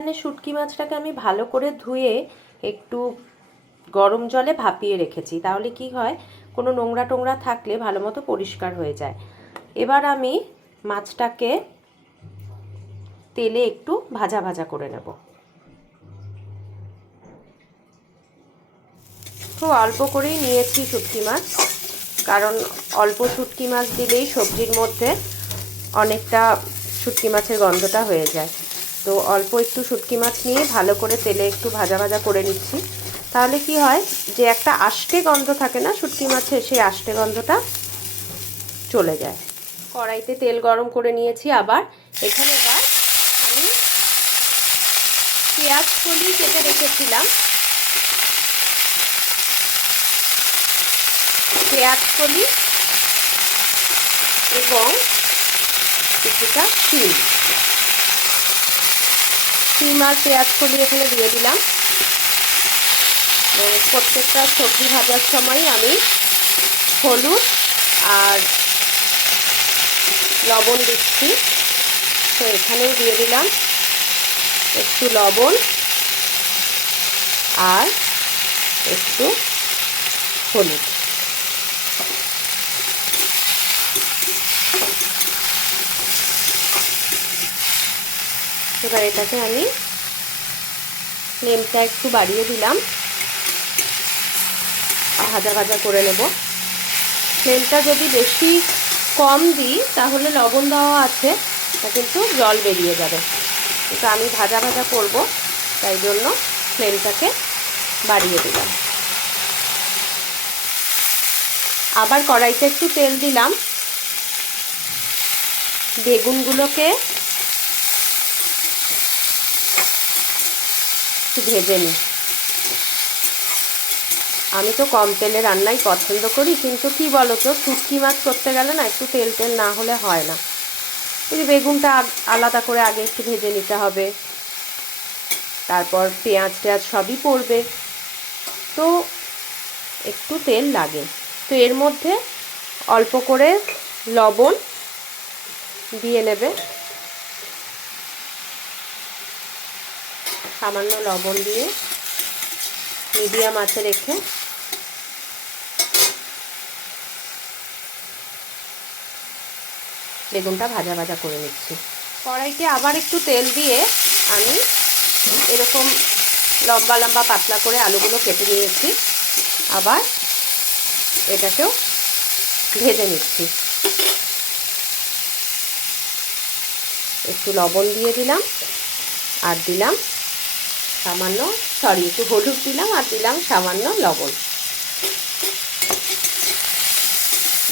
এখানে শুটকি মাছটাকে আমি ভালো করে ধুয়ে একটু গরম জলে ভাপিয়ে রেখেছি, তাহলে কি হয়, কোনো নোংরা টোংরা থাকলে ভালো মতো পরিষ্কার হয়ে যায়। এবার আমি মাছটাকে তেলে একটু ভাজা ভাজা করে নেব। খুব অল্প করেই নিয়েছি শুটকি মাছ, কারণ অল্প শুটকি মাছ দিলেই সবজির মধ্যে অনেকটা শুটকি মাছের গন্ধটা হয়ে যায়। তো অল্প একটু শুটকি মাছ নিয়ে ভালো করে তেলে একটু ভাজা ভাজা করে নিচ্ছি। তাহলে কি হয়, যে একটা আষ্টে গন্ধ থাকে না শুটকি মাছের, সেই আষ্টে গন্ধটা চলে যায়। কড়াইতে তেল গরম করে নিয়েছি। এবার আমি পেঁয়াজ কলি কেটে রেখেছিলাম, পেঁয়াজ কলি এবং কিছুটা শিম আর পেঁয়াজ কলি এখানে দিয়ে দিলাম। প্রত্যেকটা সবজি ভাজার সময় আমি হলুদ আর লবণ দিচ্ছি, তো এখানেও দিয়ে দিলাম একটু লবণ আর একটু হলুদ। এবার এটাকে আমি ফ্লেমটা একটু বাড়িয়ে দিলাম, ভাজা ভাজা করে নেব। ফ্লেমটা যদি বেশি কম দিই তাহলে লবণ দেওয়া আছে, তা কিন্তু জল বেরিয়ে যাবে। কিন্তু আমি ভাজা ভাজা করব, তাই জন্য ফ্লেমটাকে বাড়িয়ে দিলাম। আবার কড়াইতে একটু তেল দিলাম, বেগুনগুলোকে একটু ভেজে নিই। আমি তো কম তেলে রান্নাই পছন্দ করি, কিন্তু কি বলো তো, শুটকি মাছ করতে গেলে না একটু তেল তেল না হলে হয় না। এই বেগুনটা আলাদা করে আগে একটু ভেজে নিতে হবে, তারপর পেঁয়াজ টেয়াজ সবই পড়বে, তো একটু তেল লাগে। তো এর মধ্যে অল্প করে লবণ দিয়ে নেবে, সামান্য লবণ দিয়ে মিডিয়াম আঁচে রেখে বেগুনটা ভাজা ভাজা করে নিচ্ছি। কড়াইতে আবার একটু তেল দিয়ে আমি এরকম লম্বা লম্বা পাতলা করে আলুগুলো কেটে নিয়েছি। আবার এটাকেও ভেজে নিচ্ছি। একটু লবণ দিয়ে দিলাম, আর দিলাম সামান্য একটু হলুদ দিলাম, আর দিলাম সামান্য লবণ।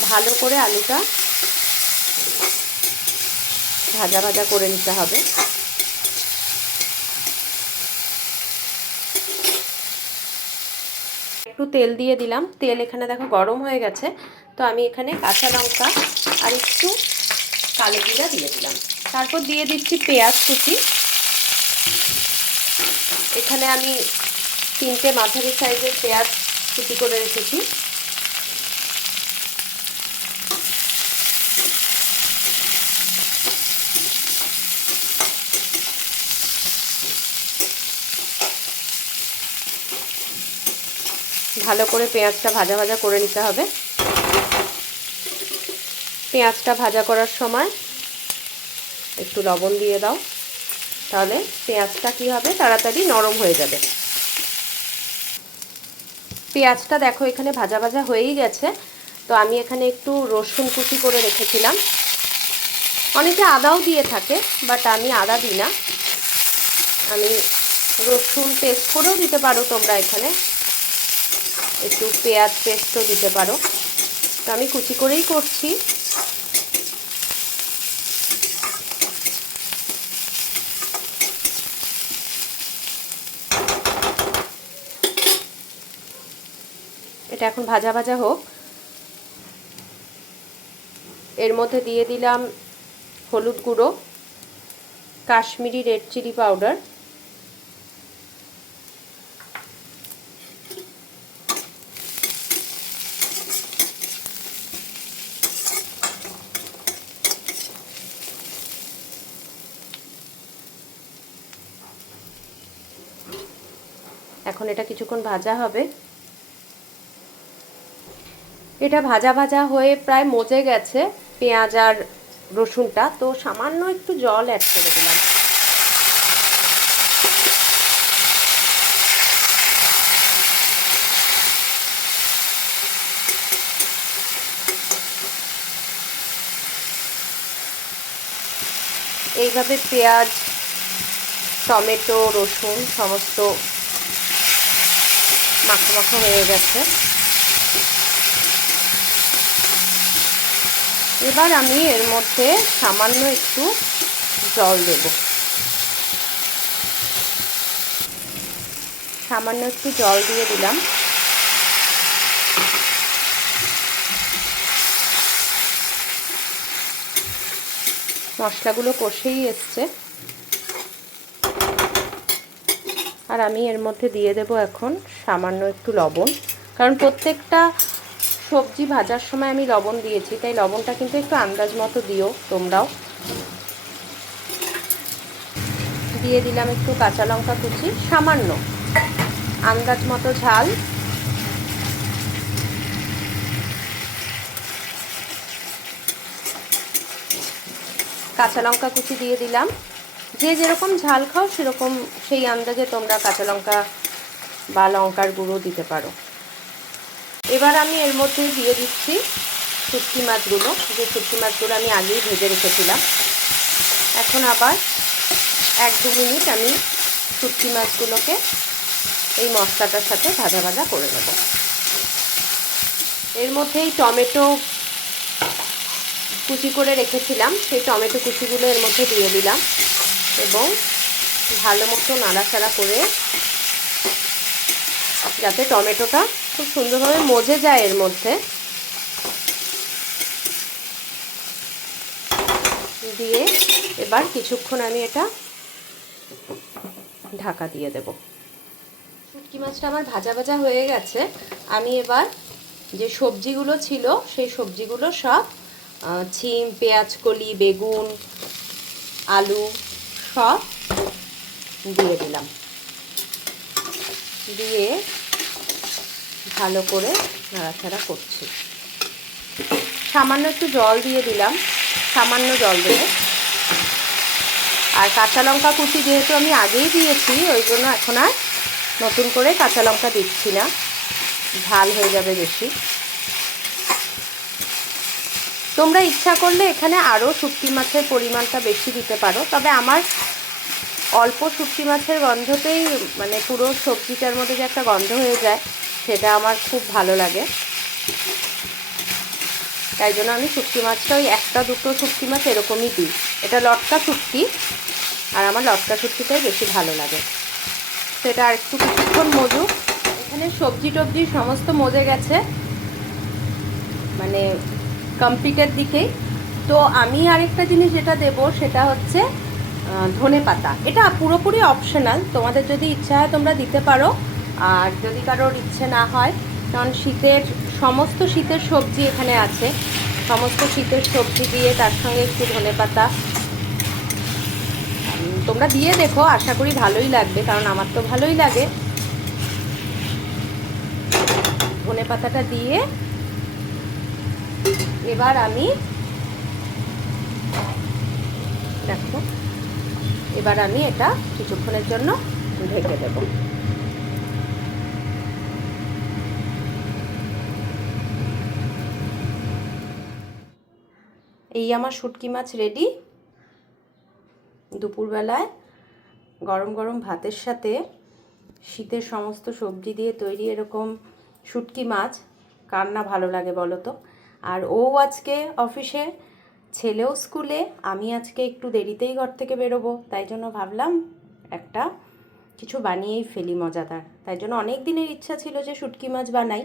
ভালো করে আলুটা ভাজা ভাজা করে নিতে হবে। একটু তেল দিয়ে দিলাম, তেল এখানে দেখো গরম হয়ে গেছে। তো আমি এখানে কাঁচা লঙ্কা আর একটু কালো জিরা দিয়ে দিলাম। তারপর দিয়ে দিচ্ছি পেঁয়াজ কুচি। এখানে আমি 3টে মাঝারি সাইজের পেঁয়াজ কুচি করে রেখেছি। ভালো করে পেঁয়াজটা ভাজা ভাজা করে নিতে হবে। পেঁয়াজটা ভাজা করার সময় একটু লবণ দিয়ে দাও, তাহলে পেঁয়াজটা কি হবে, তাড়াতাড়ি নরম হয়ে যাবে। পেঁয়াজটা দেখো এখানে ভাজা ভাজা হয়েই গেছে। তো আমি এখানে একটু রসুন কুচি করে রেখেছিলাম। অনেকে আদাও দিয়ে থাকে, বাট আমি আদা দিই না। আমি রসুন পেস্ট করেও দিতে পারো তোমরা, এখানে একটু পেঁয়াজ পেস্টও দিতে পারো। তো আমি কুচি করেই করছি। এটা এখন ভাজা ভাজা হোক। এর মধ্যে দিয়ে দিলাম হলুদ গুঁড়ো, কাশ্মীরি রেড চিলি পাউডার, এখন এটা কিছুক্ষণ ভাজা হবে। এটা ভাজা ভাজা হয়ে প্রায় মজে গেছে পেঁয়াজ আর রসুনটা, তো সামান্য একটু জল অ্যাড করে দিলাম। এইভাবে পেঁয়াজ, টমেটো, রসুন সমস্ত মাখো মাখো হয়ে গেছে। এবার আমি এর মধ্যে সামান্য একটু জল দেব। সামান্য একটু জল দিয়ে দিলাম। মশলাগুলো কষেই এসছে। আর আমি এর মধ্যে দিয়ে দেব এখন সামান্য একটু লবণ, কারণ প্রত্যেকটা সবজি ভাজার সময় আমি লবণ দিয়েছি, তাই লবণটা কিন্তু একটু আন্দাজ মতো দিও তোমরাও। দিয়ে দিলাম একটু কাঁচা লঙ্কা কুচি, সামান্য আন্দাজ মতো ঝাল। কাঁচা লঙ্কা কুচি দিয়ে দিলাম। যে যেরকম ঝাল খাও সেরকম সেই আন্দাজে তোমরা কাঁচা লঙ্কা বা লঙ্কার গুঁড়ো দিতে পারো। এবার আমি এর মধ্যে দিয়ে দিচ্ছি শুটকি মাছগুলো, যে শুটকি মাছগুলো আমি আগেই ভেজে রেখেছিলাম। এখন আবার 1-2 মিনিট আমি শুটকি মাছগুলোকে এই মশলাটার সাথে ভাজা ভাজা করে নেব। এর মধ্যেই টমেটো কুচি করে রেখেছিলাম, সেই টমেটো কুচিগুলো এর মধ্যে দিয়ে দিলাম এবং ভালো মতো নাড়াচাড়া করে, যাতে টমেটোটা খুব সুন্দরভাবে মজে যায় এর মধ্যে, দিয়ে এবার কিছুক্ষণ আমি এটা ঢাকা দিয়ে দেব। শুটকি মাছটা আমার ভাজা ভাজা হয়ে গেছে। আমি এবার যে সবজিগুলো ছিল সেই সবজিগুলো সব ছিম, পেঁয়াজ কলি, বেগুন, আলু সব দিয়ে দিলাম। দিয়ে ভালো করে নাড়াচাড়া করছি। সামান্য একটু জল দিয়ে দিলাম, সামান্য জল দেবো। আর কাঁচা লঙ্কা কুচি যেহেতু আমি আগেই দিয়েছি, ওই জন্য এখন আর নতুন করে কাঁচা লঙ্কা দিচ্ছি না, ঝাল হয়ে যাবে বেশি। তোমরা ইচ্ছা করলে এখানে আরও শুটকি মাছের পরিমাণটা বেশি দিতে পারো, তবে আমার অল্প শুটকি মাছের গন্ধতেই মানে পুরো সবজিটার মধ্যে যে একটা গন্ধ হয়ে যায়, সেটা আমার খুব ভালো লাগে। তাই জন্য আমি শুটকি মাছটা ওই 1-2 শুটকি মাছ এরকমই দিই। এটা লটকা শুটকি, আর আমার লটকা শুটকিটাই বেশি ভালো লাগে। সেটা আর একটু কিছুক্ষণ মজুক। এখানে সবজি টবজি সমস্ত মজে গেছে, মানে কমপ্লিটের দিকেই। তো আমি আরেকটা জিনিস যেটা দেব সেটা হচ্ছে ধনে পাতা। এটা পুরোপুরি অপশনাল, তোমাদের যদি ইচ্ছা হয় তোমরা দিতে পারো, আর যদি কারোর ইচ্ছে না হয়, কারণ সমস্ত শীতের সবজি এখানে আছে, সমস্ত শীতের সবজি দিয়ে তার সঙ্গে একটু ধনে পাতা তোমরা দিয়ে দেখো, আশা করি ভালোই লাগবে, কারণ আমার তো ভালোই লাগে। ধনে পাতাটা দিয়ে এবার আমি দেখো, এবার আমি এটা কিছুক্ষণের জন্য ঢেকে দেব। এই আমার শুটকি মাছ রেডি। দুপুরবেলায় গরম গরম ভাতের সাথে শীতের সমস্ত সবজি দিয়ে তৈরি এরকম শুটকি মাছ কার না ভালো লাগে বলো তো। আর ও আজকে অফিসে, ছেলেও স্কুলে, আমি আজকে একটু দেরিতেই ঘর থেকে বেরোবো, তাই জন্য ভাবলাম একটা কিছু বানিয়েই ফেলি মজাদার। তাই জন্য অনেক দিনের ইচ্ছা ছিল যে শুটকি মাছ বানাই।